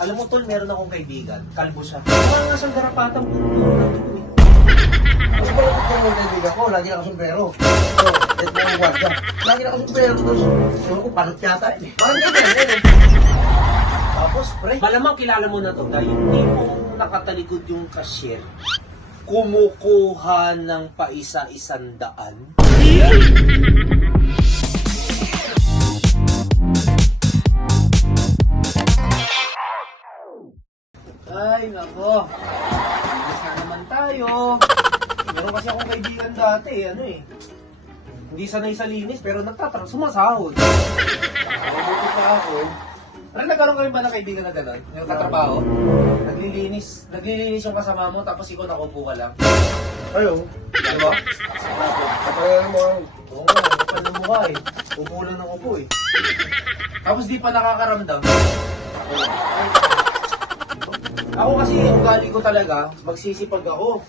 Alam mo, tol, meron akong kaibigan. Kalbo siya. Mukha nga siyang garapatang puro ng dugo eh. Mas malapit ko yung kaibigan ko, lagi nakasumbrero. So, ito mo ang gwardiya. Lagi nakasumbrero, tapos ewan ko, panot yata eh. Parang ganyan, eh. Tapos, pre, malamang kilala mo na to dahil yung tipong nakatalikod yung cashier, kumukuha ng paisa-isandaan. Ay, nako. Inis na naman tayo. Meron kasi akong kaibigan dati, ano eh. Hindi sanay sa linis, pero sumasahod. Mabuti pa ako. Ano, nagkaroon kayo ba ng kaibigan na gano'n? Yung katrabaho? Naglilinis yung kasama mo, tapos ikaw nakupo ka lang. Ano? Diba? Kapag mo ang... Oo nga, kapal ng mukha eh. Upo lang ng upo eh. Tapos di pa nakakaramdam. Ako kasi, ugali ko talaga, magsisipag ako.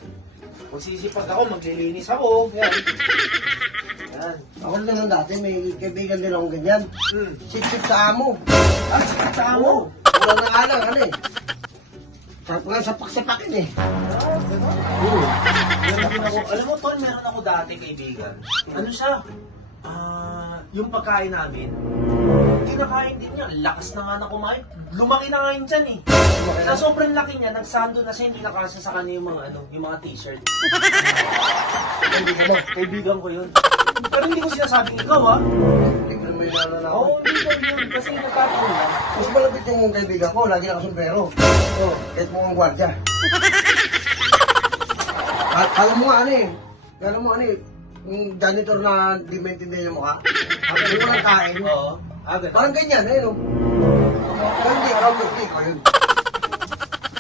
Maglilinis ako. Yan. Yan. Ako na lang dati, may kaibigan din akong ganyan. Sip-sip sa amo. Ah, sikat sa amo. Wala na alang, ano eh. Sarap nga sapak-sapakin eh. Ah, gano'n. Meron din ako, alam mo, Ton, meron ako dati kaibigan. Ano siya? Yung pagkain namin, kinakain din niya. Lakas na nga na kumain. Lumaki na nga yun dyan eh. Sa sobrang laki niya, nagsando na siya, hindi nakasa sa kanya yung mga t-shirt. Kaibigan mo. Kaibigan ko yun. Pero hindi ko sinasabing ikaw ha. Tignan mo yung lalala ko. Oo, hindi ko yun. Kasi nagkataon lang. Mas malapit yung kaibigan ko, lagi nakasumbrero. Oo. Kahit mo ang gwardiya. At alam mo nga ano eh. Alam mo ano eh. Yung janitor na di maintindihan yung mukha. Hindi mo lang kain. Oo. Agad. Parang ganyan eh no. Pero hindi, parang hindi ko yun.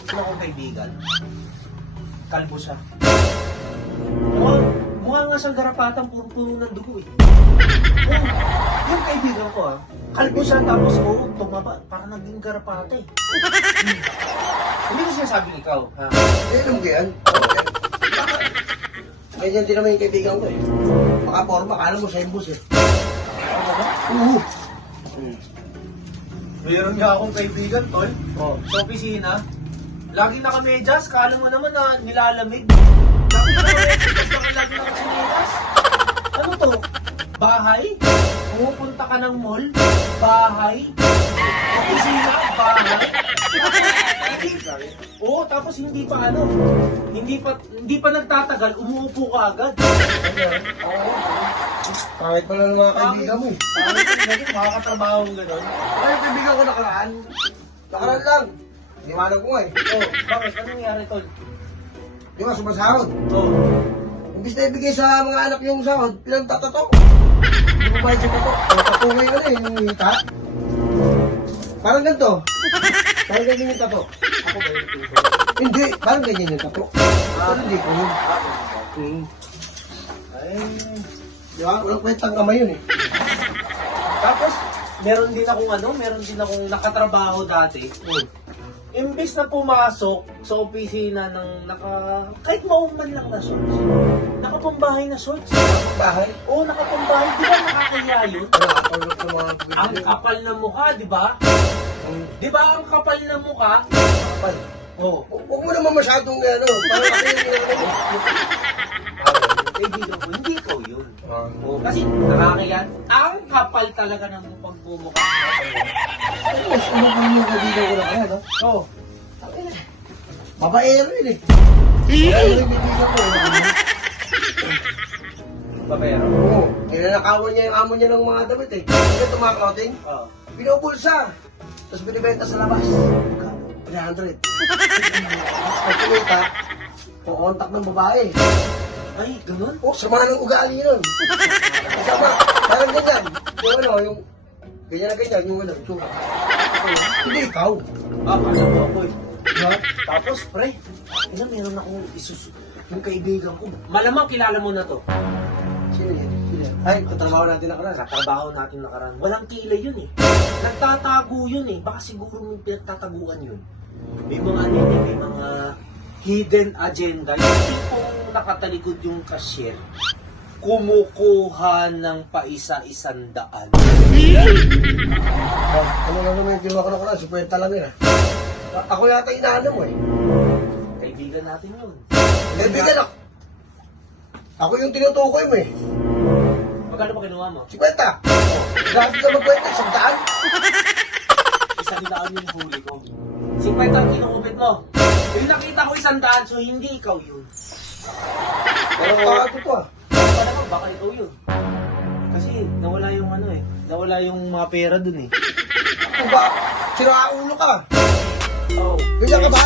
Meron akong kaibigan. Kalbo siya. Mukha nga siyang garapatang puro ng dugo eh. Oo. Yung kaibigan ko kalbo siya tapos tumaba. Parang naging garapata eh. Hindi ko sinasabing ikaw. Ha? Eh, alam ko yan. Ganyan din naman yung kaibigan ko eh. Makaporma, kala mo sa imbus eh. Oo. Meron nga akong kaibigan, tol. Sa opisina. Laging nakamedyas, kala mo naman na nilalamig. Lagi nakachinilas. Ano to? Bahay? Pumupunta ka ng mall? Bahay? Opisina? Bahay? Oo, tapos hindi pa nagtatagal, umuupo ka agad. Oo. Pangit pala ng mga kaibigan mo eh. Makakatrabaho mo gano'n. Ay, yung kaibigan ko nakaraan. Nakaraan lang. Iniwanan ko nga eh. Oh, bakit? Ano nangyari, tol? Di ba, sumasahod. Oh. Imbis na ibigay sa mga anak yung sahod, pinagtatato. Hindi mo bayad sa tato. Ang tato ngayon ano eh, yung hita. Parang ganito. Parang ganyan yung tato. Ako ba yung tipo? Hindi, parang ganyan yung tato. Pero hindi ko yun. Ay. Di ba? Walang kwentang kamay yun eh. Tapos, meron din akong nakatrabaho dati. Imbis na pumasok sa opisina ng kahit mauman lang na shorts. Nakapambahay na shorts. Bahay. Oo, nakapambahay. Di ba nakakaya yun? Nakakatulog sa mga Ang kapal ng mukha, di ba? Di ba ang kapal ng mukha? kapal. Oo. Huwag mo naman masyadong ano. Parang ako yung ginagawa mo. Kaibigan ko, hindi ikaw yun. Oo, kasi nakakaya. Ang kapal talaga ng pagmumukha. Mas umabang yung kaibigan ko na kaya, no? Oo. Babaero yun eh. Babaero yung kaibigan ko. Babayaro. Oo. Ninanakawan niya yung amo niya ng mga damit eh. Hindi tumakauting. Oo. Binubulsa. Tapos binibenta sa labas. 300. Pag kumita, kukontak ng babae. Ay, ganun? Oh, sama ng ugali nun. Sama, parang ganyan. Yung ano, yung ganyan na ganyan, yung ano, tsura. Hindi ikaw. Alam mo ako eh. Diba? Tapos, pre, meron akong yung kaibigan ko. Malamang kilala mo na to. Sino yan? Sino yan? Ay, katrabaho natin nakaraan. Sa trabaho natin nakaraan. Walang kilay yun eh. Nagtatago yun eh. Baka siguro may pinagtataguan yun. May mga may mga hidden agenda. Yung tipong nakatalikod yung cashier, kumukuha ng paisa-isandaan. Ano lang naman yung kinuha ko nakaraan, 50 lang yun ah. Ako yata inaano mo eh. Kaibigan natin yun. Kaibigan ako. Ako yung tinutukoy mo eh. Magkano pa kinuha mo? 50. Grabe ka magkwenta, 100. Isang daan yung huli ko. 50 ang kinukupit mo. Yung nakita ko 100, so hindi ikaw yun. Pero kawago to ah. Baka naman, baka ikaw yun. Kasi nawala yung ano eh. Nawala yung mga pera dun eh. Ako ba? Sinakaulo ka. Oh. Ganyan ka ba?